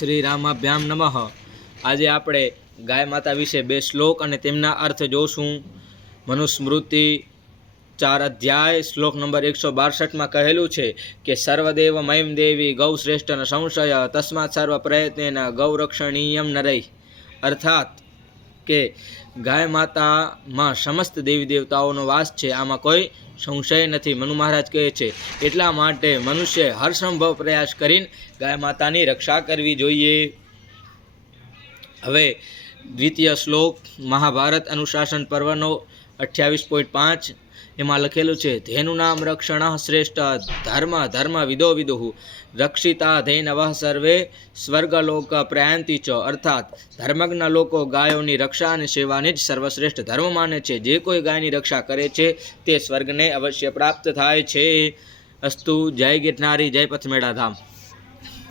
શ્રી રામાભ્યામ નમઃ। આજે આપણે ગાય માતા વિશે બે શ્લોક અને તેમના અર્થ જોશું। મનુસ્મૃતિ 4 અધ્યાય શ્લોક નંબર 162 કહેલું છે કે સર્વદેવ મયમ દેવી ગૌ શ્રેષ્ઠ ન સંશય તસ્માત સર્વ પ્રયત્નેન ગૌ રક્ષણીયમ નરૈ। અર્થાત કે ગાય માતામાં સમસ્ત દેવી દેવતાઓનો વાસ છે, આમાં કોઈ સંશય નથી। મનુ મહારાજ કહે છે એટલા માટે મનુષ્ય હરસંભવ પ્રયાસ કરીને ગાય માતાની રક્ષા કરવી જોઈએ। હવે દ્વિતીય શ્લોક મહાભારત અનુશાસન પર્વનો 28.5 એમાં લખેલું છે ધેનું નામ રક્ષણ શ્રેષ્ઠ ધર્મ ધર્મ વિદો વિદુઃ રક્ષિતા ધૈનવ સર્વે સ્વર્ગલોક પ્રયાંતિ ચ। અર્થાત ધર્મજ્ઞ લોકો ગાયોની રક્ષા અને સેવાને જ સર્વશ્રેષ્ઠ ધર્મ માને છે। જે કોઈ ગાયની રક્ષા કરે છે તે સ્વર્ગને અવશ્ય પ્રાપ્ત થાય છે। અસ્તુ। જય ગિરનારી, જય પથમેળા ધામ।